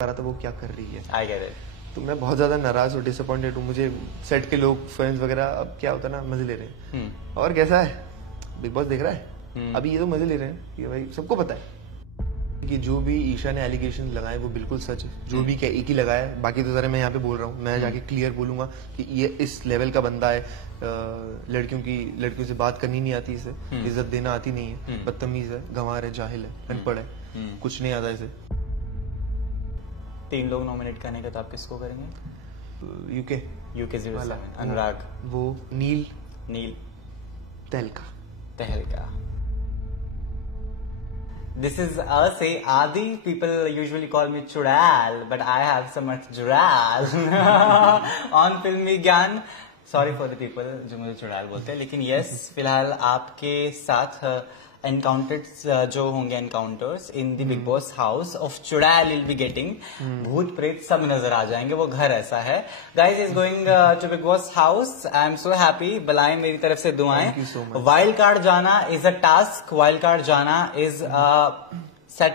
रहा था वो क्या कर रही है। I get it. तो मैं बहुत ज्यादा नाराज और डिसअपॉइंटेड हूँ। मुझे सेट के लोग फ्रेंड्स वगैरह अब क्या होता है ना, मजे ले रहे हैं। और कैसा है, बिग बॉस देख रहा है अभी, ये तो मजे ले रहे हैं कि भाई सबको पता है कि जो भी ईशा ने एलिगेशन लगाए वो बिल्कुल सच है। जो भी एक ही लगाया है, बाकी तो सारे मैं यहाँ पे बोल रहा हूँ। मैं जाके क्लियर बोलूंगा कि ये इस लेवल का बंदा है, लड़कियों से बात करनी नहीं आती, इसे इज्जत देना आती नहीं है, बदतमीज है, गंवार है, जाहिल है, अनपढ़ है, कुछ नहीं आता इसे। 3 लोग नॉमिनेट करने का तो आप किसको करेंगे? यूके 07 अनुराग, वो नील तहलका। This is say Adi. People usually call me Chural, but I have so much Jural on Filmi Gyan. Sorry for the people जो मुझे चुड़ैल बोलते हैं, लेकिन yes, फिलहाल आपके साथ एनकाउंटर्स जो होंगे, encounters in the Bigg Boss house of चुड़ैल विल बी गेटिंग, भूत प्रेत सब नजर आ जाएंगे। वो घर ऐसा है। Guys is going to Bigg Boss house. I am so happy. बलाएं मेरी तरफ से दुआएं। वाइल्ड कार्ड जाना is a task. Wild card जाना is set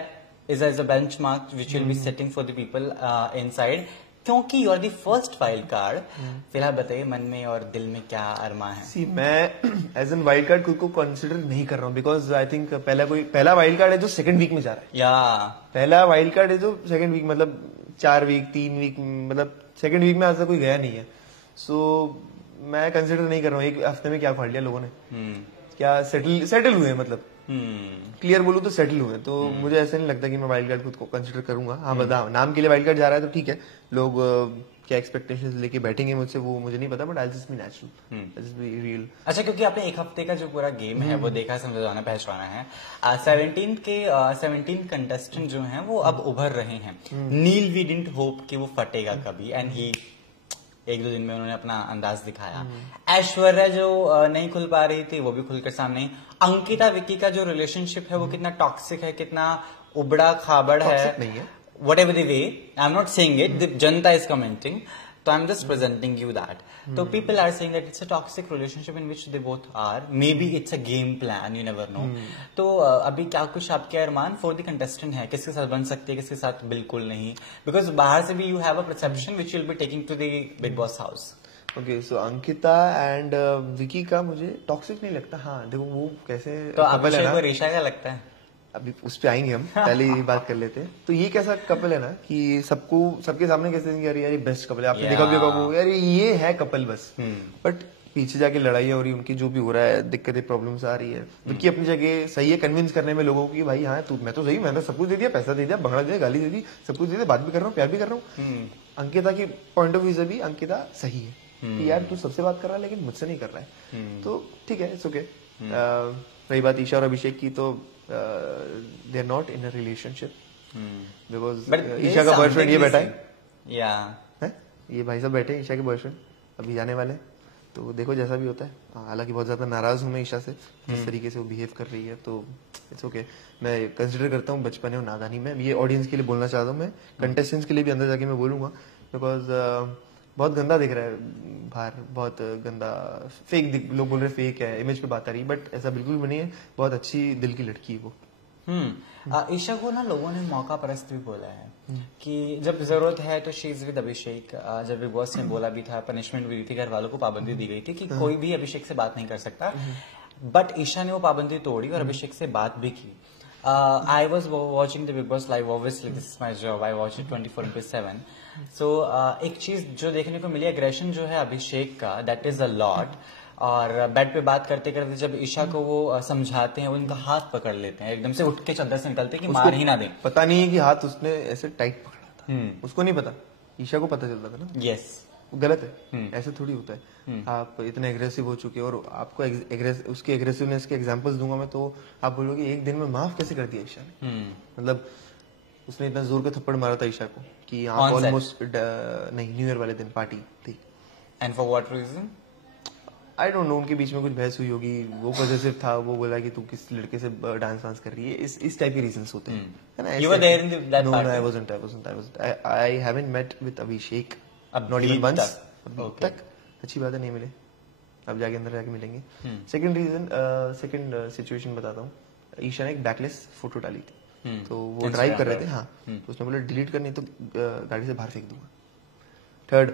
is a benchmark which will be setting for the people inside, क्योंकि you are the first wild card. फिलहाल बताइए मन में और दिल में क्या अरमा है? सी, मैं एज एन वाइल्ड कार्ड खुद को कंसिडर नहीं कर रहा हूँ, बिकॉज आई थिंक पहला वाइल्ड कार्ड है जो सेकंड वीक में जा रहा है। पहला वाइल्ड कार्ड है जो सेकंड वीक, मतलब 4 वीक 3 वीक, मतलब सेकंड वीक में आज तक कोई गया नहीं है। सो मैं कंसिडर नहीं कर रहा हूँ। एक हफ्ते में क्या फाड़ लिया लोगों ने, क्या सेटल हुए, मतलब क्लियर बोलूं तो सेटल हुए। तो मुझे ऐसा नहीं लगता कि मैं वाइल्ड कार्ड खुद को कंसिडर करूंगा। हाँ, बता नाम के लिए वाइल्ड कार्ड जा रहा है तो ठीक है, लोग क्या एक्सपेक्टेशंस लेके बैठेंगे मुझसे वो मुझे नहीं पता, but I just be natural, I just be real. अच्छा, क्योंकि आपने एक हफ्ते का जो पूरा गेम है वो देखा, समझाना पहचाना है। 17 कंटेस्टेंट जो हैं वो अब उभर रहे हैं। नील वी डिडंट होप कि वो फटेगा कभी, एंड ही 1-2 दिन में उन्होंने अपना अंदाज दिखाया। ऐश्वर्या जो नहीं खुल पा रही थी वो भी खुलकर सामने। अंकिता विक्की का जो रिलेशनशिप है वो कितना टॉक्सिक है, कितना उबड़ा खाबड़ है, नहीं है, whatever the way, I'm not saying it, the janta is commenting, so I'm just presenting you that. So people are saying that it's a toxic relationship in which they both are. Maybe it's a game plan, you never know. तो अभी क्या कुछ आपके अरमान for the contestant है, किसके साथ बन सकती है, किसके साथ बिल्कुल नहीं? बिकॉज बाहर से भी you have a perception which will be taking to the Bigg Boss house. Okay, so Ankita and Vicky का मुझे टॉक्सिक नहीं लगता। हाँ देखो वो कैसे, तो आपको ऋषा का लगता है? अभी उस पे आएंगे हम, पहले ये बात कर लेते हैं। तो ये कैसा कपल है ना कि सबके सामने कैसे यार ये बेस्ट कपल है, आपने देखा भी होगा यार ये है कपल बस। बट पीछे जाके लड़ाई हो रही है उनकी, जो भी हो रहा है, दिक्कतें प्रॉब्लम्स आ रही है। विक्की अपनी जगह सही है कन्विंस करने में लोगों को कि भाई हाँ मैं तो सही, मैंने सब कुछ दे दिया, पैसा दे दिया, भगड़ा दिया, गाली दे दी, सब कुछ दे दिया, बात भी कर रहा हूँ, प्यार भी कर रहा हूँ। अंकिता की पॉइंट ऑफ व्यू से भी अंकिता सही है कि यार तू सबसे बात कर रहा है लेकिन मुझसे नहीं कर रहा है, तो ठीक है, इट्स ओके। रही बात ईशा और अभिषेक की, तो they are not in a relationship, because Isha का बॉयफ्रेंड ये बैठा है, ये भाई साहब बैठे ईशा के बॉयफ्रेंड अभी जाने वाले, तो देखो जैसा भी होता है। हालांकि बहुत ज्यादा नाराज हूं मैं ईशा से, जिस तरीके से वो बिहेव कर रही है, तो इट्स ओके। मैं कंसिडर करता हूँ बचपन और नादानी में, ये ऑडियंस के लिए बोलना चाहता हूँ, मैं कंटेस्टेंट्स के लिए भी अंदर जाके मैं बोलूंगा, बिकॉज बहुत गंदा दिख रहा है बाहर, बहुत गंदा फेक, लोग बोल रहे फेक है, इमेज पे बात आ रही है, बट ऐसा बिल्कुल भी नहीं है, बहुत अच्छी दिल की लड़की है वो। ईशा को ना लोगों ने मौका परस्त भी बोला है कि जब जरूरत है तो शी इज विद अभिषेक। जब बिग बॉस ने बोला भी था, पनिशमेंट भी दी थी, घर वालों को पाबंदी दी गई थी कि कोई भी अभिषेक से बात नहीं कर सकता, बट ईशा ने वो पाबंदी तोड़ी और अभिषेक से बात भी की। I was watching the Big Boss live, obviously this is my job, I watch it 24/7. So एक चीज जो देखने को मिली, एग्रेशन जो है अभिषेक का, that is a lot. और बेड पे बात करते करते जब ईशा को वो समझाते हैं, वो उनका हाथ पकड़ लेते हैं, एकदम से उठ के चद्दर से निकलते हैं कि मार ही ना दें। पता नहीं है कि हाथ उसने ऐसे टाइट पकड़ा था, उसको नहीं पता, ईशा को पता चलता था ना। यस, गलत है, ऐसे थोड़ी होता है। आप इतने एग्रेसिव हो चुके और आपको उसके एग्रेसिवनेस के एग्जांपल्स दूंगा मैं, तो आप बोलोगे एक दिन में माफ कैसे कर दिया ईशा ने। मतलब उसने इतना जोर का थप्पड़ मारा था ईशा को कि आप ऑलमोस्ट नहीं, न्यू ईयर वाले दिन पार्टी थी। And for what reason I don't know, उनके बीच में कुछ बहस हुई होगी, वो पॉजिटिव था, वो बोला कि तू किस लड़के से डांस वांस कर रही है, इस टाइप के रीजंस होते हैं, है ना। You were there in that no, party? No, I wasn't. I haven't met with Abhishek, not even once. अभी तक। अच्छी बात है, नहीं मिले, अब जाके अंदर जाके मिलेंगे। सेकंड सिचुएशन बताता हूँ। ईशा ने एक बैकलेस फोटो डाली थी, तो वो ड्राइव कर रहे थे, हाँ, तो उसने बोला डिलीट करनी तो गाड़ी से बाहर फेंक दूंगा। थर्ड,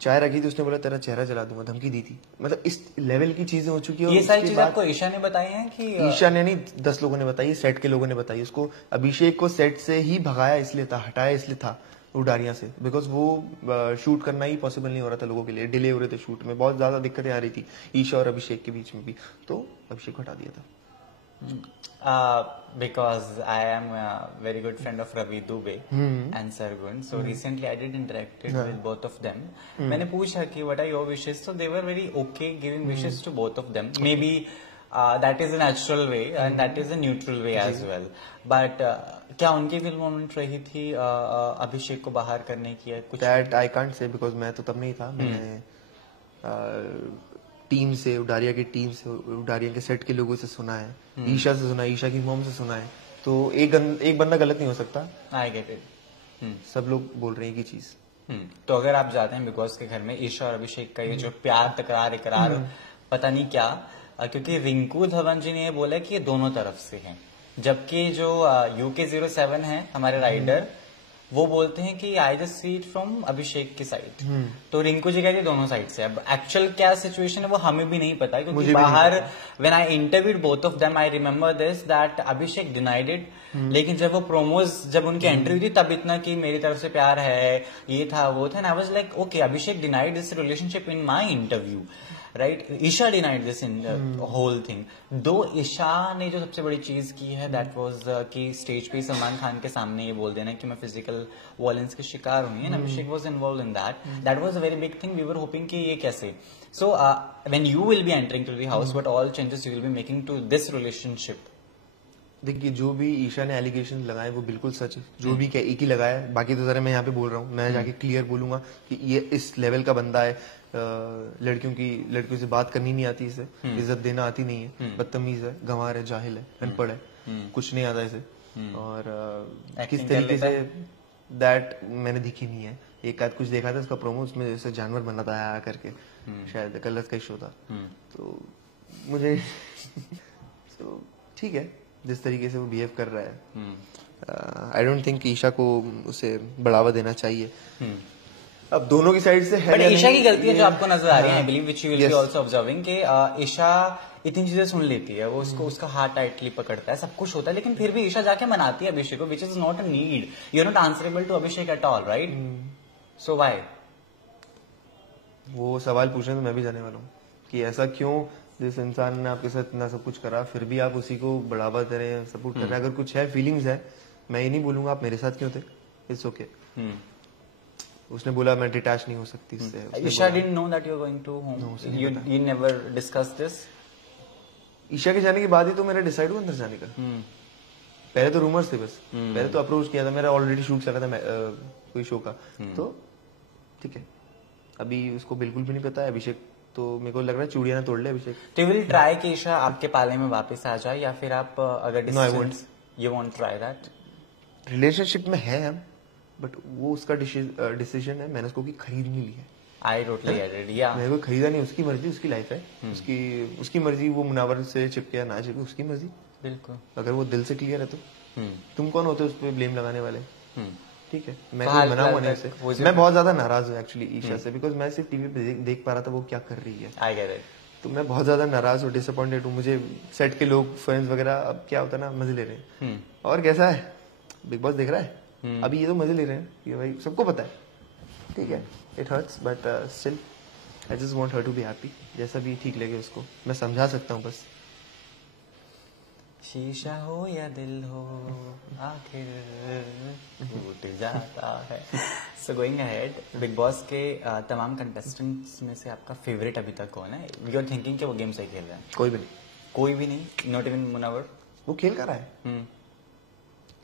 चाय रखी थी, उसने बोला तेरा चेहरा जला दूंगा, धमकी दी थी। मतलब इस लेवल की चीजें हो चुकी है। ये सारी चीजें आपको ईशा ने बताई हैं कि ईशा ने नहीं, 10 लोगों ने बताई, सेट के लोगों ने बताई उसको। अभिषेक को सेट से ही भगाया इसलिए था, हटाया इसलिए था उडारिया से, बिकॉज वो शूट करना ही पॉसिबल नहीं हो रहा था लोगों के लिए, डिले हो रहे थे शूट में, बहुत ज्यादा दिक्कतें आ रही थी ईशा और अभिषेक के बीच में भी, तो अभिषेक को हटा दिया था। Because I am a very good friend of Ravi Dubey and Sargun, so recently I did interacted with both of them. मैंने पूछा कि what are your wishes, so they were very okay giving wishes to both of them. Maybe that is a natural way and that is a neutral way as well. But क्या उनकी दिल moment रही थी अभिषेक को बाहर करने की, कुछ? That I can't say because मैं तो तब नहीं था। मैंने टीम से, उडारिया की टीम से, उडारिया के सेट के लोगों से सुना है, ईशा से सुना है, ईशा की मॉम से सुना है, तो एक बंदा गलत नहीं हो सकता। I get it. सब लोग बोल रहे हैं कि चीज। तो अगर आप जाते हैं बिग बॉस के घर में, ईशा और अभिषेक का ये जो प्यार तकरार इकरार पता नहीं क्या, क्योंकि रिंकू धवन जी ने ये बोला कि ये दोनों तरफ से है, जबकि जो UK07 है हमारे राइडर, वो बोलते हैं कि I just see it from Abhishek की साइड। तो रिंकू जी कहते हैं दोनों साइड से। अब एक्चुअल क्या सिचुएशन है वो हमें भी नहीं पता, क्योंकि बाहर when I interviewed both of them I remember this that Abhishek denied it, लेकिन जब वो प्रोमोज, जब उनकी एंट्री हुई थी तब इतना कि मेरी तरफ से प्यार है, ये था वो था, I was like okay, Abhishek denied this relationship in my interview, right? Isha denied this in whole thing. Though Isha ने जो सबसे बड़ी चीज की है दैट वाज कि स्टेज पे सलमान खान के सामने ये बोल देना कि मैं फिजिकल वायलेंस के शिकार हुई है, Abhishek was involve in that was a very big thing. We were hoping कि ये कैसे, so when you will be entering to the house, what all changes you will be making to this relationship? देखिए, जो भी ईशा ने allegation लगाए वो बिल्कुल सच है, जो भी एक ही लगाया है, बाकी तो सारे मैं यहाँ पे बोल रहा हूँ, मैं जाके क्लियर बोलूंगा कि ये इस लेवल का बंदा है, लड़कियों से बात करनी नहीं आती, इसे इज्जत देना आती नहीं है, बदतमीज है, गंवार है, जाहिल है, अनपढ़ है, कुछ नहीं आता इसे, और किस तरीके से दैट मैंने दिखी नहीं है। एक आध कुछ देखा था उसका प्रोमो, उसमें जैसे जानवर बना था आया करके, शायद गलत का शो था, तो मुझे ठीक है जिस तरीके से वो बिहेव कर रहा है, आई डोंट थिंक ईशा को उसे बढ़ावा देना चाहिए। अब दोनों की साइड से है, ईशा की गलतियां जो आपको नजर आ रही है, I believe which you will be also observing, कि ईशा इतनी चीजें सुन लेती है, वो उसका हाथ टाइटली पकड़ता है, सब कुछ होता है, लेकिन फिर भी ईशा जाके मनाती है अभिषेक को, which is not a need. You are not answerable to Abhishek at all, right? So why? वो सवाल पूछने तो मैं भी जाने वाला हूँ कि ऐसा क्यों, जिस इंसान ने आपके साथ इतना सब कुछ करा फिर भी आप उसी को बढ़ावा दे रहे हैं, सपोर्ट कर रहे हैं। अगर कुछ है, फीलिंग्स है, मैं ये नहीं बोलूंगा आप मेरे साथ क्यों थे, इट्स ओके। उसने बोला मैं डिटैच नहीं हो सकती इससे। Isha didn't know that you are going to home, you never discuss this? Isha के जाने के बाद ही तो मेरा डिसाइड हुआ अंदर जाने का। पहले तो रूमर्स थे बस, पहले तो अप्रोच किया था, मेरा ऑलरेडी शूट चल रहा था कोई शो का, तो ठीक है। अभी उसको बिल्कुल भी नहीं पता है अभिषेक, तो मेरे को लग रहा है चूड़ियां ना तोड़ ले अभिषेक। तो विल ट्राई कि ईशा आपके पाले में वापस आ जाए, या फिर आप अगर distance, you want try that? Relationship में है हम, बट वो उसका डिसीजन है, मैंने उसको खरीद नहीं लिया है। आई टोटली एग्री, या मेरे को खरीदा नहीं, उसकी मर्जी, उसकी लाइफ है, उसकी मर्जी, वो मुनावर से चिपके या ना चिपके, उसकी मर्जी। बिल्कुल, अगर वो दिल से क्लियर है तो तुम कौन होते हो उस पर ब्लेम लगाने वाले? ठीक है, मैं मना हुआ नहीं उससे। मैं बहुत ज्यादा नाराज हूँ एक्चुअली ईशा से, बिकॉज मैं सिर्फ टीवी पे देख पा रहा था वो क्या कर रही है। I get it. तो मैं बहुत ज्यादा नाराज हूँ, डिसअपॉइंटेड हूँ। मुझे सेट के लोग, फ्रेंड्स वगैरह, अब क्या होता है ना, मजे ले रहे हैं। और कैसा है, बिग बॉस देख रहा है, अभी ये तो मजे ले रहे हैं, ये भाई सबको पता है, ठीक है। It hurts but still I just want her to be happy, जैसा भी ठीक लगे उसको मैं समझा सकता हूँ बस। शीशा हो या दिल हो, आखिर टूट जाता है। So going ahead, big boss के तमाम कंटेस्टेंट्स में से आपका फेवरेट अभी तक कौन है? यू आर थिंकिंग कि वो गेम सही खेल रहा है? कोई भी नहीं। कोई भी नहीं? Not even Munawar? वो खेल कर रहा है।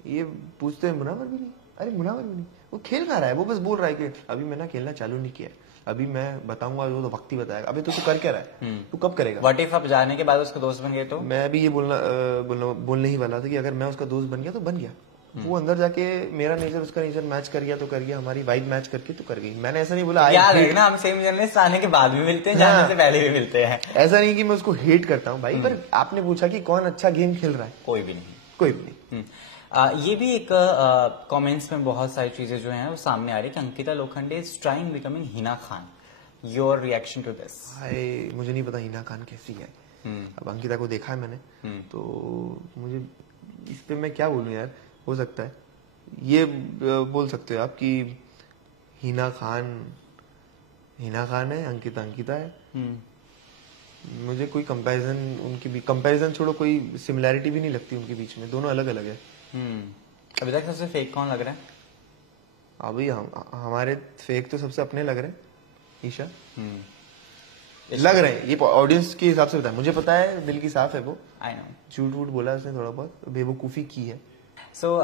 ये पूछते हैं मुनावर भी नहीं, अरे मुनावर भी नहीं, वो खेल कर रहा है, वो बस बोल रहा है कि अभी मैं ना खेलना चालू नहीं किया है, अभी मैं बताऊंगा, वो तो वक्त ही बताएगा। अभी तो तू कर क्या रहा है, तू कब करेगा? व्हाट इफ आप जाने के बाद उसका दोस्त बन गए तो? मैं अभी ये बोलने ही वाला था कि अगर मैं उसका दोस्त बन गया तो बन गया। वो अंदर जाके मेरा नेचर उसका नेचर मैच कर गया तो कर गया, हमारी वाइब मैच करके तो कर गई। मैंने ऐसा नहीं बोला याद है ना, हम सेम जर्नलिस्ट आने के बाद भी मिलते हैं, जाने से पहले भी मिलते हैं। ऐसा नहीं कि मैं उसको हेट करता हूँ भाई, पर आपने पूछा कि कौन अच्छा गेम खेल रहा है, कोई भी नहीं, कोई भी नहीं। ये भी एक कमेंट्स में बहुत सारी चीजें जो हैं वो सामने आ रही है कि Ankita Lokhande is trying becoming Hina Khan. Your reaction to this? भाई मुझे नहीं पता हिना खान कैसी है. अब अंकिता को देखा है मैंने, तो मुझे इस पे मैं क्या बोलूं यार. हो सकता है ये बोल सकते हो आप कि हिना खान है, अंकिता है. मुझे कोई कंपैरिजन उनकी भी, कंपैरिजन छोड़ो, कोई सिमिलैरिटी भी नहीं लगती उनके बीच में. दोनों अलग अलग है. अभी तक सबसे फेक कौन लग रहा है? अभी हमारे फेक तो सबसे अपने लग रहे हैं. ईशा लग रहे हैं, ये ऑडियंस के हिसाब से बताया. मुझे पता है दिल की साफ है वो. I know. झूठ वूठ बोला उसने, थोड़ा बहुत बेवकूफी की है. सो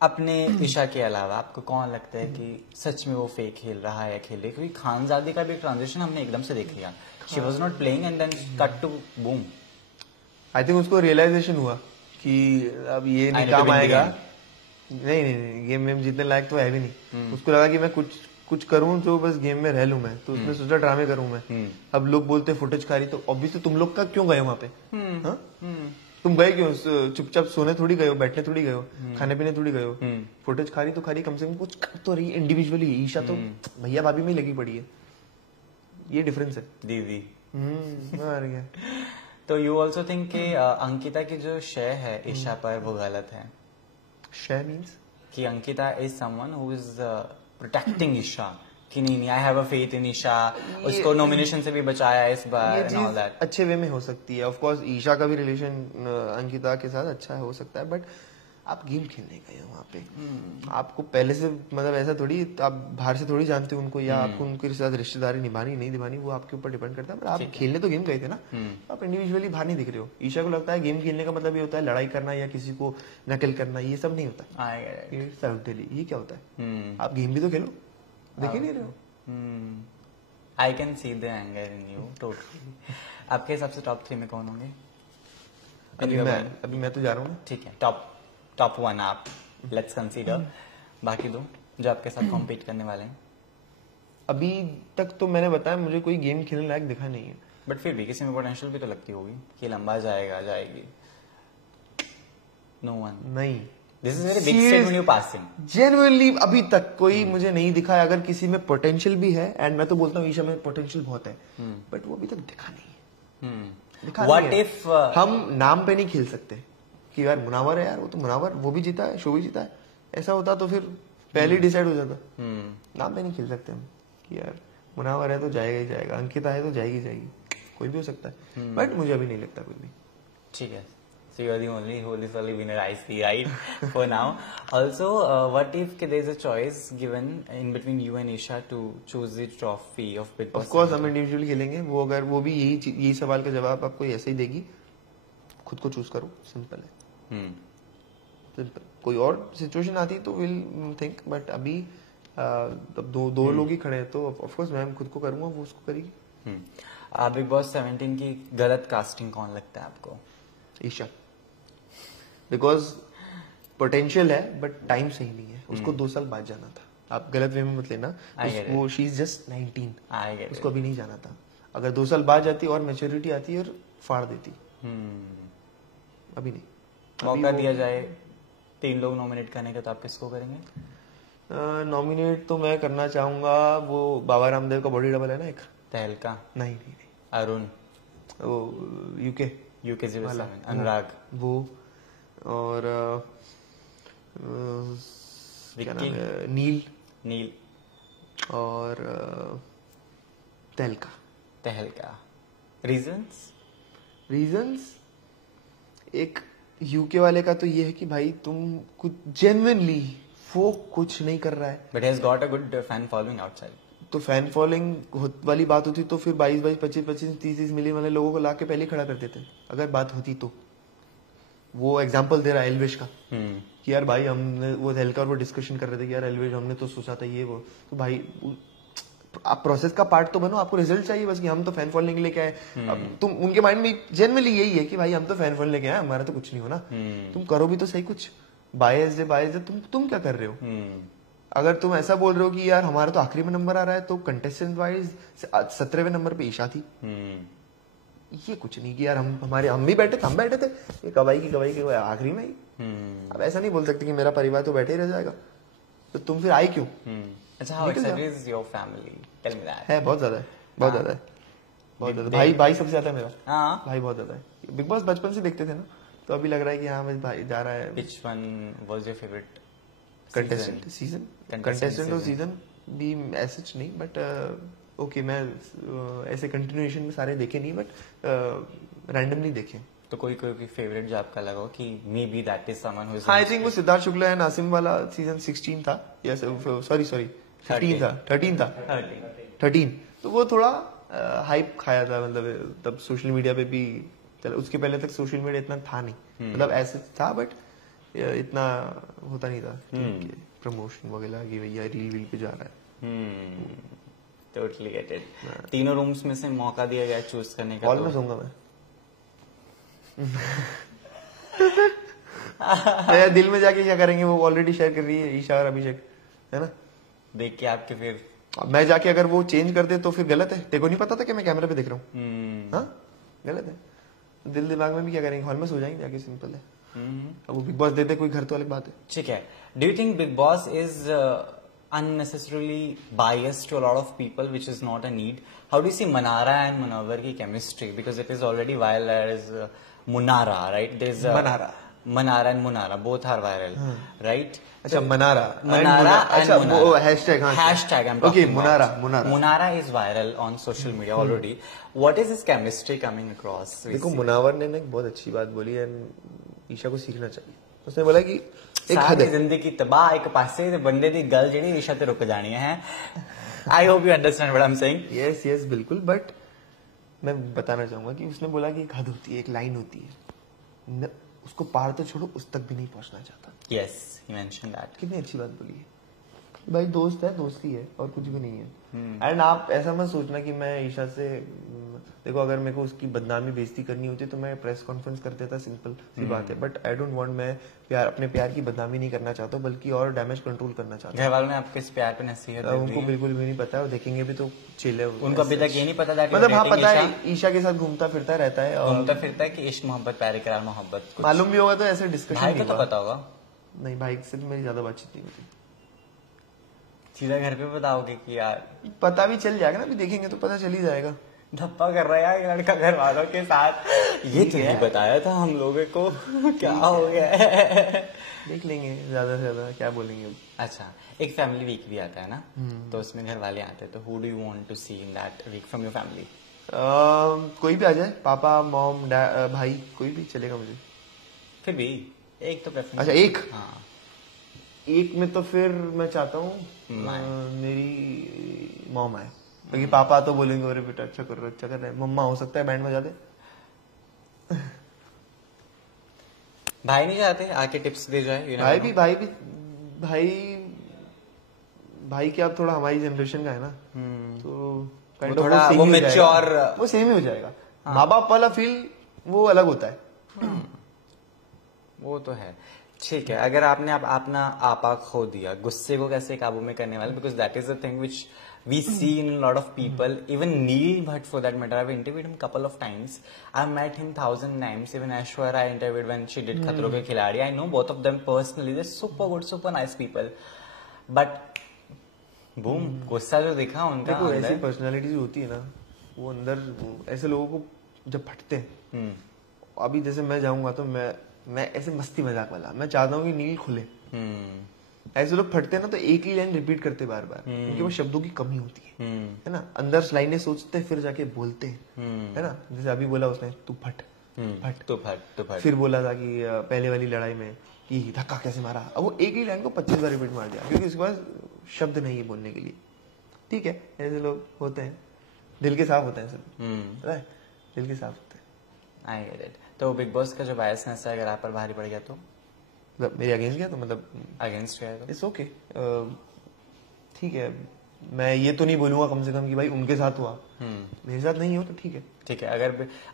अपने ईशा के अलावा आपको कौन लगता है कि सच में वो फेक खेल रहा है या खेल रही है? क्योंकि खानजादी का भी ट्रांजिशन हमने एकदम से देख लिया. She was not playing and then cut to boom. I think उसको रियलाइजेशन हुआ कि अब ये नहीं काम आएगा. नहीं, गेम में जीतने लायक तो है भी नहीं. उसको लगा कि मैं कुछ करूं जो बस गेम में रह लूं मैं. तो उसने सोचा ड्रामे करूं मैं. अब लोग बोलते फुटेज खारी, तो ऑब्वियसली तुम लोग का क्यों गए वहां पे? तुम गए क्यों? चुपचाप सोने थोड़ी गए हो, बैठने थोड़ी गए हो, खाने पीने थोड़ी गए हो. फुटेज खारी तो खारी, कम से कम कुछ कर तो रही इंडिविजुअली. ईशा तो भैया भाभी में ही लगी पड़ी है. ये डिफरेंस है. दीदी. मार गया. तो यू ऑल्सो थिंक कि अंकिता की जो शय है ईशा पर वो गलत है? शय मीन्स कि Ankita is someone who is protecting Isha, कि नहीं I have a faith in Isha, उसको नॉमिनेशन से भी बचाया इस बार एंड ऑल दैट. अच्छे वे में हो सकती है. ऑफ कोर्स ईशा का भी रिलेशन अंकिता के साथ अच्छा हो सकता है, बट आप गेम खेलने गए हो वहां पे. आपको पहले से मतलब ऐसा थोड़ी, आप बाहर से थोड़ी जानते हो उनको, या आपको उनके साथ रिश्तेदारी निभानी नहीं निभानी वो आपके ऊपर डिपेंड करता है. पर आप खेलने तो गेम गए थे ना. आप इंडिविजुअली बाहर नहीं दिख रहे हो. ईशा को लगता है गेम खेलने का मतलब ये होता है लड़ाई करना या किसी को नकल करना. ये सब नहीं होता. ये क्या होता है? आप गेम भी तो खेलो. देख ही नहीं रहे हो. I can see the anger in you totally. आपके हिसाब से टॉप 3 में कौन होंगे? अभी मैं तो जा रहा हूँ. ठीक है, टॉप 1 आप लेट्स कंसीडर. बाकी दो जो आपके साथ कॉम्पीट करने वाले हैं. अभी तक तो मैंने बताया मुझे कोई गेम खेलने लायक दिखा नहीं है. बट फिर भी किसी में पोटेंशियल भी तो लगती होगी कि लंबा जाएगी. No one. नहीं. This is very big statement you passing. Genuinely अभी तक कोई मुझे नहीं दिखा है. अगर किसी में पोटेंशियल भी है, एंड मैं तो बोलता हूँ ईशा में पोटेंशियल बहुत है, बट वो अभी तक दिखा नहीं है. व्हाट इफ हम नाम पे नहीं खेल सकते कि यार मुनावर है, यार वो तो मुनावर, वो भी जीता है, शो भी जीता है. ऐसा होता तो फिर पहले डिसाइड हो जाता. नाम पे नहीं खेल सकते हम कि यार मुनावर है तो जाएगा ही जाएगा, अंकिता है तो जाएगी. कोई भी हो सकता है, बट मुझे अभी नहीं लगता कोई भी. ठीक है. So you are the only holy winner I see, right? For now. Also, what if there is a choice given in between you and Isha to choose the trophy of Big Boss? Of course, हम individually खेलेंगे. वो अगर वो भी यही सवाल का जवाब आपको ऐसे ही देगी, खुद को चूज करो. सिंपल है. सिंपल. कोई और सिचुएशन आती तो विल थिंक, बट अभी अब दो लोग ही खड़े हैं, तो ऑफ कोर्स मैं खुद को करूंगा, वो उसको करेगी. बिग बॉस 17 की गलत कास्टिंग कौन लगता है आपको? ईशा. बिकॉज पोटेंशियल है बट टाइम सही नहीं है. उसको 2 साल बाद जाना था. आप गलत वे में मत लेना. वो शी इज जस्ट 19. उसको अभी नहीं जाना था. अगर 2 साल बाद जाती और मैच्योरिटी आती और फाड़ देती. अभी नहीं. मौका दिया जाए 3 लोग नॉमिनेट करने का, तो आप किसको करेंगे? नॉमिनेट तो मैं करना चाहूंगा वो बाबा रामदेव का बॉडी डबल है ना, एक तहलका. नहीं. अरुण. वो यूके 07 अनुराग. वो और क्या नाम है, नील और तहलका. रीजंस एक यूके वाले का तो ये है कि भाई तुम कुछ जेन्युइनली वो कुछ नहीं कर रहा है, but has got a good fan following outside. तो फैन फॉलोइंग वाली बात होती तो फिर 22, 25, 30 मिलियन वाले लोगों को लाके पहले खड़ा कर देते. अगर बात होती तो वो एग्जांपल दे रहा है एल्विश का कि यार भाई हमने वो हेल्कर वो डिस्कशन कर रहे थे कि यार एल्विश हमने तो सोचा था ये वो. तो भाई आप प्रोसेस का पार्ट तो बनो. आपको रिजल्ट चाहिए बस कि हम तो फैन फॉलोइंग लेके आए. अब तुम उनके माइंड में जनरली यही है कि भाई हम तो फैन फॉलोइंग लेके आए, हमारा तो कुछ नहीं होना. तुम करो भी तो सही कुछ. बायस है तुम क्या कर रहे हो? अगर तुम ऐसा बोल रहे हो कि यार हमारा तो आखिरी में नंबर आ रहा है, तो कंटेस्टेंट वाइज 17वें नंबर पे ईशा थी. ये कुछ नहीं कि यार हम भी बैठे थे, ये गवाही की आखिरी में ही. अब ऐसा नहीं बोल सकते कि मेरा परिवार तो बैठे ही रह जाएगा, तो तुम फिर आई क्यों? अच्छा, how excited is your family? Tell me that. है बहुत ज्यादा है, बहुत ज्यादा है, बहुत ज्यादा। भाई सबसे ज्यादा है मेरा। हाँ, भाई बहुत ज्यादा है। बिग बॉस बचपन से देखते थे ना, तो अभी लग रहा है कि हाँ भाई जा रहा है। Which one was your favourite contestant season? Contestant और सीजन भी ऐसे नहीं, बट ओके, मैं ऐसे कंटिन्यूएशन में सारे देखे नहीं, बट रैंडमली देखे। तो कोई फेवरेट जो आपका लगा कि may be that is someone who is, I think वो सिद्धार्थ शुक्ला है नासिम वाला सीजन 16 था, या सॉरी 15 था, 13 था, 13। तो वो थोड़ा हाइप खाया था, मतलब तब सोशल मीडिया पे भी, चलो उसके पहले तक सोशल मीडिया इतना था नहीं, मतलब ऐसे था बट इतना होता नहीं था प्रमोशन वगैरह की भैया रील पे जा रहा है। Totally get it. तीनों रूम्स में से मौका दिया गया चूज करने का, हॉल में सोऊंगा मैं। यार दिल में जाके क्या करेंगे, वो ऑलरेडी शेयर कर रही है ईशा और अभिषेक, है ना? देख के आपके फिर मैं जाके अगर वो चेंज कर दे तो फिर गलत है। तेको नहीं पता था कि मैं कैमरे पे देख रहा हूँ? हाँ, गलत है। दिल दिमाग में भी क्या करेंगे, हॉल में सो जाएंगे जाके, सिंपल है। अब वो बिग बॉस देते कोई घर तो अलग बात है। ठीक है। Do you think Bigg Boss is unnecessarily biased to a lot of people, which is not a need? How do you see Manara and Munawar ki chemistry? Because it is already viral as Munara, right? There's Manara and Munara, both are viral, right? अच्छा, Manara अच्छा, वो hashtag, हाँ, hashtag I'm talking okay, about. Munara is viral on social media already. What is his chemistry coming across? देखो, मुनावर ने एक बहुत अच्छी बात बोली है, ईशा को सीखना चाहिए। उसने बोला कि एक हद है, जिंदगी तबाह एक पासे ते बंदे दी गल जेडी ईशा ते रुक जानी है। I hope you understand what I am saying. Yes बिल्कुल, बट मैं बताना चाहूंगा कि उसने बोला कि एक हद होती है, एक लाइन होती है, उसको पार तो छोड़ो, उस तक भी नहीं पहुंचना चाहता। Yes, he mentioned that. कितनी अच्छी बात बोली है भाई। दोस्त है, दोस्ती है, और कुछ भी नहीं है। एंड आप ऐसा मत सोचना कि मैं ईशा से, देखो अगर मेरे को उसकी बदनामी बेइज्जती करनी होती तो मैं प्रेस कॉन्फ्रेंस कर देता, सिंपल सी बात है। बट आई डोंट वांट, मैं अपने प्यार की बदनामी नहीं करना चाहता हूँ, बल्कि और डैमेज कंट्रोल करना चाहता हूँ। घर वालों ने आपके इस प्यार पे नसीहत दी? उनको बिल्कुल भी नहीं पता है, वो देखेंगे भी तो चिल है। उनको अभी तक ये नहीं पता, मतलब हाँ पता है, ईशा के साथ घूमता फिरता रहता है, घूमता फिरता है कि इश्क मोहब्बत प्यार इकरार मोहब्बत मालूम भी होगा, तो ऐसे डिस्कशन भाई को तो पता होगा। नहीं, भाई से मेरी ज्यादा बातचीत नहीं होती। सीधा घर पे बताओगे कि यार, पता भी चल जाएगा ना, अभी देखेंगे तो पता चल ही जाएगा। धप्पा कर रहा है यार ये लड़का घर वालों के साथ, ये तो नहीं बताया था हम लोगों को, क्या हो गया है? देख लेंगे, ज्यादा से ज्यादा क्या बोलेंगे। अच्छा, एक फैमिली वीक भी आता है ना, तो उसमें घर वाले आते हैं, तो who do you want to see in that week from your family? कोई भी आ जाए, पापा मॉम भाई, कोई भी चलेगा मुझे। फिर भी एक तो प्रेफरेंस। अच्छा, एक, हाँ, एक में तो फिर मैं चाहता हूँ मेरी मॉम आए, क्योंकि पापा तो बोलेंगे अरे बेटा अच्छा कर रहे हैं। मम्मा हो सकता है बैंड बजा दे। भाई नहीं चाहते आके टिप्स दे जाए? भाई क्या, अब थोड़ा हमारी जनरेशन का है ना, तो थोड़ा वो मैच्योर, वो सेम ही हो जाएगा। माँ बाप वाला फील वो अलग होता है। वो तो है। ठीक है, अगर आपने अपना आपा खो दिया, गुस्से को कैसे काबू में करने वाले? Because that is the thing which we see in a lot of people, even Neil Bhatt for that matter. I've interviewed him a couple of times. I've met him 1,000 times. Even Aishwarya I interviewed when she did Khatro Ke Khiladi. I know both of them personally. They're super good, super nice people. But boom, गुस्सा जो दिखा उनका, देखो ऐसी personalities होती है ना, वो अंदर ऐसे लोगों को जब फटते हैं, अभी जैसे मैं जाऊंगा तो मैं ऐसे मस्ती मजाक वाला, मैं चाहता हूँ कि नील खुले। ऐसे लोग फटते हैं ना, तो एक ही लाइन रिपीट करते बार बार, क्योंकि वो शब्दों की कमी होती है ना। अंदर लाइनें सोचते फिर जाके बोलते हैं, है ना। जैसे अभी बोला उसने, तू फट फट, तू फट। फिर बोला था कि पहले वाली लड़ाई में कि धक्का कैसे मारा, अब वो एक ही लाइन को 25 बार रिपीट मार दिया, क्योंकि उसके पास शब्द नहीं है बोलने के लिए। ठीक है, ऐसे लोग होते हैं, दिल के साफ होते हैं सब, दिल के साफ होते हैं। I get it. तो बिग बॉस का जो बायसनेस है, अगर आप पर भारी पड़ गया तो, मतलब मेरे अगेंस्ट गया तो, मतलब अगेंस्ट गया तो इट्स ओके, ठीक है। मैं ये तो नहीं बोलूंगा कम से कम कि भाई उनके साथ हुआ, मेरे साथ नहीं हो तो ठीक है। ठीक है, अगर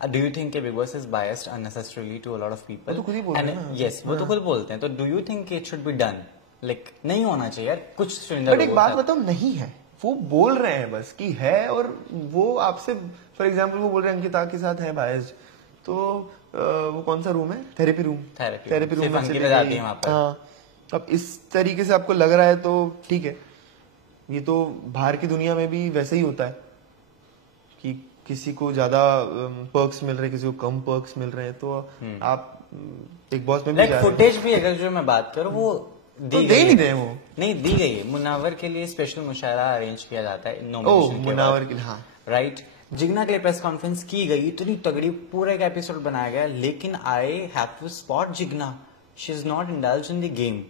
do you think Bigg Boss is biased unnecessarily to a lot of people? तो खुद ही बोलते हैं ना। यस, वो तो खुद बोलते हैं। तो do you think it should be done, like नहीं होना चाहिए यार कुछ? बट एक बात बताओ, नहीं है, वो बोल रहे हैं बस कि है, और वो आपसे फॉर एग्जाम्पल वो बोल रहे हैं अंकिता के साथ है बायस्ड, तो वो कौन सा रूम है, थेरेपी रूम Therapy room। में सिर्फ चली अंकिता जाती गई। है वहाँ पर। हाँ, अब इस तरीके से आपको लग रहा है तो ठीक है, ये तो बाहर की दुनिया में भी वैसे ही होता है कि किसी को ज्यादा पर्क्स मिल रहे हैं, किसी को कम पर्क्स मिल रहे हैं, तो आप बिग बॉस में भी लाइक जा रहे हैं। फुटेज भी अगर जो मैं बात करूँ वो तो दी दे गई नहीं है। रहे वो। नहीं दी गई है, मुनावर के लिए स्पेशल मुशायरा अरेंज किया जाता है ओ नॉमिनेशन के मुनावर बाद, के लिए, हाँ राइट। जिग्ना के लिए प्रेस कॉन्फ्रेंस की गई, इतनी तगड़ी, पूरा एक एपिसोड बनाया गया, लेकिन I have to spot Jigna, she is not indulge in the game.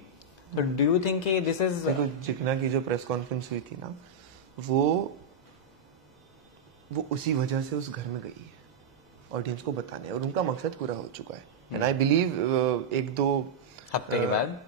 तो do you think this is देखो जिग्ना की जो प्रेस कॉन्फ्रेंस हुई थी ना, वो उसी वजह से उस घर में गई है ऑडियंस को बताने, और उनका मकसद पूरा हो चुका है। एंड आई बिलीव 1-2 हफ्ते के बाद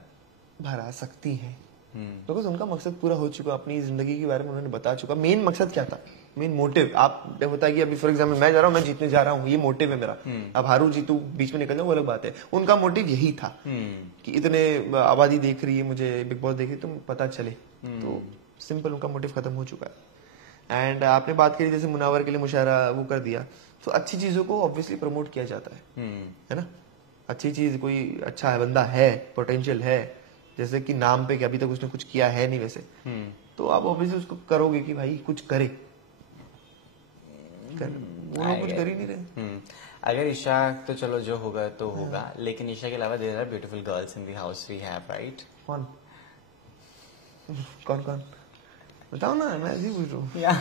बाहर आ सकती है, बिकॉज उनका मकसद पूरा हो चुका, अपनी जिंदगी के बारे में उन्होंने बता चुका। मेन मकसद क्या था, मेन मोटिव आप होता है कि अभी फॉर एग्जाम्पल मैं जा रहा हूँ, मैं जीतने जा रहा हूँ, ये मोटिव है मेरा। अब हारू जीतू बीच में निकल जाऊँ वो अलग बात है, उनका मोटिव यही था कि इतने आबादी देख रही है मुझे, बिग बॉस देख रही है, तो पता चले। तो सिंपल उनका मोटिव खत्म हो चुका है। एंड आपने बात करी जैसे मुनावर के लिए मुशायरा वो कर दिया, तो अच्छी चीजों को ऑब्वियसली प्रमोट किया जाता है ना। अच्छी चीज, कोई अच्छा है बंदा है, पोटेंशियल है, जैसे कि नाम पे कि अभी तक उसने कुछ किया है नहीं वैसे, तो आप ऑब्वियसली उसको करोगे कि भाई कुछ करे, वो लोग कुछ कर ही नहीं रहे। अगर ईशा तो चलो जो होगा तो होगा, लेकिन ईशा के अलावा there are beautiful girls in the house we have, right. कौन कौन कौन बताओ ना, मैं ऐसे ही पूछ रहा हूँ। Yeah.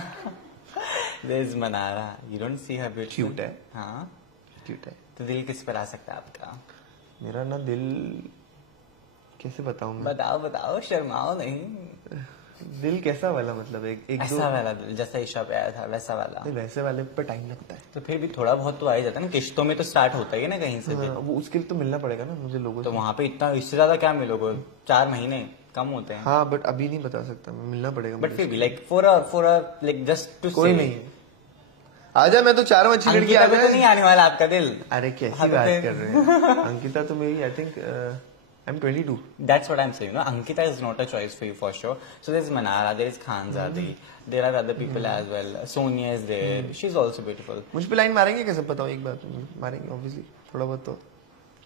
There's Manara. You don't see her beautiful. Cute है। हाँ। क्यूट है। तो दिल किस पर आ सकता है आपका? मेरा ना दिल कैसे बताऊं मैं, बताओ बताओ, शर्माओ नहीं। दिल कैसा वाला, मतलब एक ऐसा दो वाला दिल जैसा ईशा पे आया था वैसा वाला। नहीं, वैसे वाले पे टाइम लगता है। तो फिर भी थोड़ा बहुत तो आ ही जाता है ना, किश्तों में तो स्टार्ट होता ही है ना कहीं से भी। हाँ, वो उसके लिए तो मिलना पड़ेगा ना मुझे लोगों तो से। वहां पे इतना, इससे ज्यादा क्या मिलोगे, 4 महीने कम होते हैं। हाँ बट अभी नहीं बता सकता मैं, मिलना पड़ेगा बट मुझे। फिर भी like for like just to कोई नहीं है, आजा, मैं तो 4 में अच्छी लड़की आ तो नहीं जाए। आने वाला आपका दिल। अरे कैसी हाँ, तो बात फिर- कर रहे हैं, अंकिता तो मेरी I think I am 22। That's what I'm saying. No, Ankita is not a choice for you for sure. So there's Manara, there is Khanzadi, there are other people as well. Sonia is there. She's also beautiful. मुझ पे line मारेंगे कैसे, बताओ एक बात, मारेंगे obviously, थोड़ा बहुत तो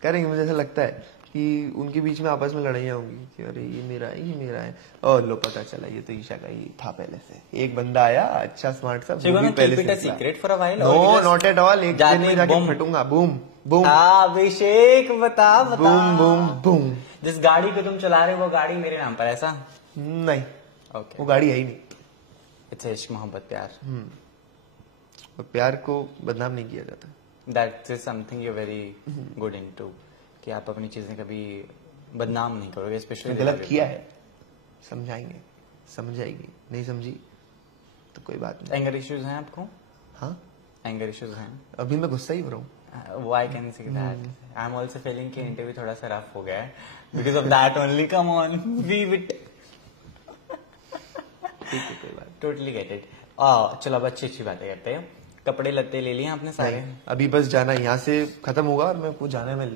करेंगे। मुझे ऐसा लगता है कि उनके बीच में आपस में लड़ाइयाँ होंगी कि अरे ये मेरा है, ये मेरा है, और लो पता चला ये तो ईशा का ही था पहले से। एक बंदा आया अच्छा स्मार्ट सा, So you're वो भी gonna पहले keep it a से निकला। secret for a while? No not at all, एक दिन में जाके जाके boom. फटूंगा, बूम बूम अभिषेक बता बता। Boom boom boom. जिस गाड़ी पे तुम चला रहे हो वो गाड़ी मेरे नाम पर, ऐसा? नहीं, Okay. वो गाड़ी है ही नहीं। It's इश्क मोहब्बत प्यार। और प्यार को बदनाम नहीं किया जाता। That is something you're very good into. कि आप अपनी चीजें कभी बदनाम नहीं करोगे, तो स्पेशली गलत किया है, समझाएंगे, समझ आएगी, नहीं समझी तो कोई बात नहीं। एंगर इश्यूज हैं आपको? हाँ एंगर इश्यूज हैं? अभी मैं गुस्सा ही हो रहा हूँ। Why can see that? I'm also feeling कि इंटरव्यू थोड़ा सा रफ हो गया है because of that only. Come on, leave it. ठीक है कोई बात Totally get it. चलो अब अच्छी बातें करते हैं। कपड़े लत्ते ले लिए आपने सारे? नहीं, अभी बस जाना है, यहाँ से खत्म होगा और मैं कुछ जाना है। मैं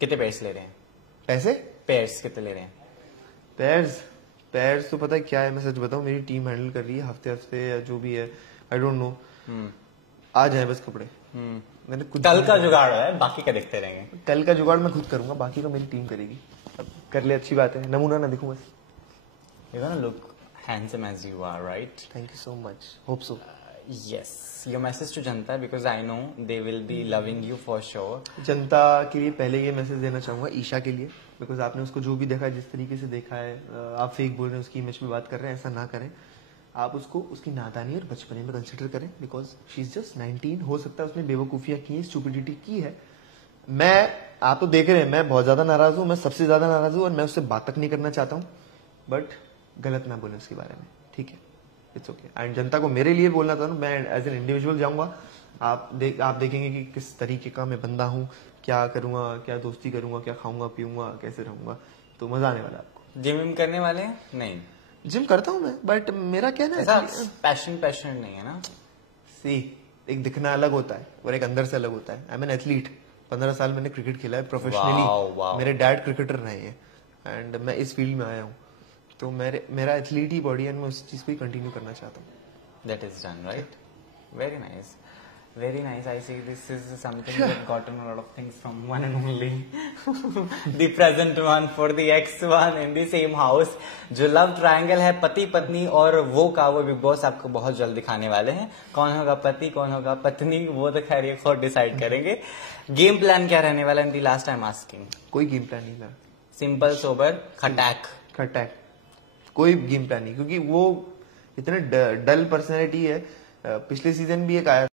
कितने पेयर्स ले रहे हैं? पैसे पेयर्स कितने ले रहे हैं? पैर्स तो पता है क्या है, मैं सच बताऊं, मेरी टीम हैंडल कर रही है हफ्ते हफ्ते या जो भी है, आई डोंट नो। आ जाए बस कपड़े, मैंने कुछ कल का जुगाड़ है, बाकी का देखते रहेंगे। कल का जुगाड़ मैं खुद करूंगा, बाकी का मेरी टीम करेगी। अब कर ले, अच्छी बात है, नमूना ना दिखूं बस। You're gonna look handsome as you are, right? Thank you so much, hope so. Yes. Your message to Janta, because I know they will be loving you for sure. जनता के लिए पहले ये मैसेज देना चाहूंगा, ईशा के लिए, बिकॉज आपने उसको जो भी देखा, जिस तरीके से देखा है, आप फेक बोल रहे हैं, उसकी इमेज पे बात कर रहे हैं, ऐसा ना करें। आप उसको उसकी नादानी और बचपने में कंसिडर करें, बिकॉज शी इज जस्ट 19। हो सकता है उसने बेवकूफियां की है, स्टूपिडिटी की है। आप तो देख रहे हैं, मैं बहुत ज्यादा नाराज हूँ, मैं सबसे ज्यादा नाराज हूँ, और मैं उससे बात तक नहीं करना चाहता हूँ, बट गलत ना बोले उसके बारे में, ठीक है? It's okay. एंड जनता को मेरे लिए बोलना था, मैं एज एन इंडिविजुअल जाऊंगा, आप देखेंगे कि किस तरीके का मैं बंदा हूँ, क्या करूंगा, क्या दोस्ती करूंगा, क्या खाऊंगा पीऊंगा, कैसे रहूंगा, तो मजा आने वाला है आपको। जिम विम करने वाले हैं? नहीं, जिम करता हूँ मैं, बट मेरा क्या ऐसा ना, पैशन नहीं है ना। सी एक दिखना अलग होता है और एक अंदर से अलग होता है। आई एम एन एथलीट, 15 साल मैंने क्रिकेट खेला है Wow, प्रोफेशनली। wow. मेरे डैड क्रिकेटर रहे हैं एंड मैं इस फील्ड में आया हूँ, तो मेरा एथलीट ही बॉडी, एंड मैं उस चीज को ही कंटिन्यू करना चाहता हूँ। That is done, right? Very nice. Very nice. I see this is something we've gotten a lot of things from one and only the present one for the ex one in the same house. जो love triangle है पति पत्नी और वो का, वो big boss आपको बहुत जल्द दिखाने वाले हैं. कौन होगा पति कौन होगा पत्नी वो तो खैर ये खुद डिसाइड करेंगे. गेम प्लान क्या रहने वाला in the last time asking? कोई गेम प्लान नहीं था. सिंपल सोबर खटैक. कोई गेम प्लान नहीं, क्योंकि वो इतने डल पर्सनैलिटी है. पिछले सीजन भी एक आया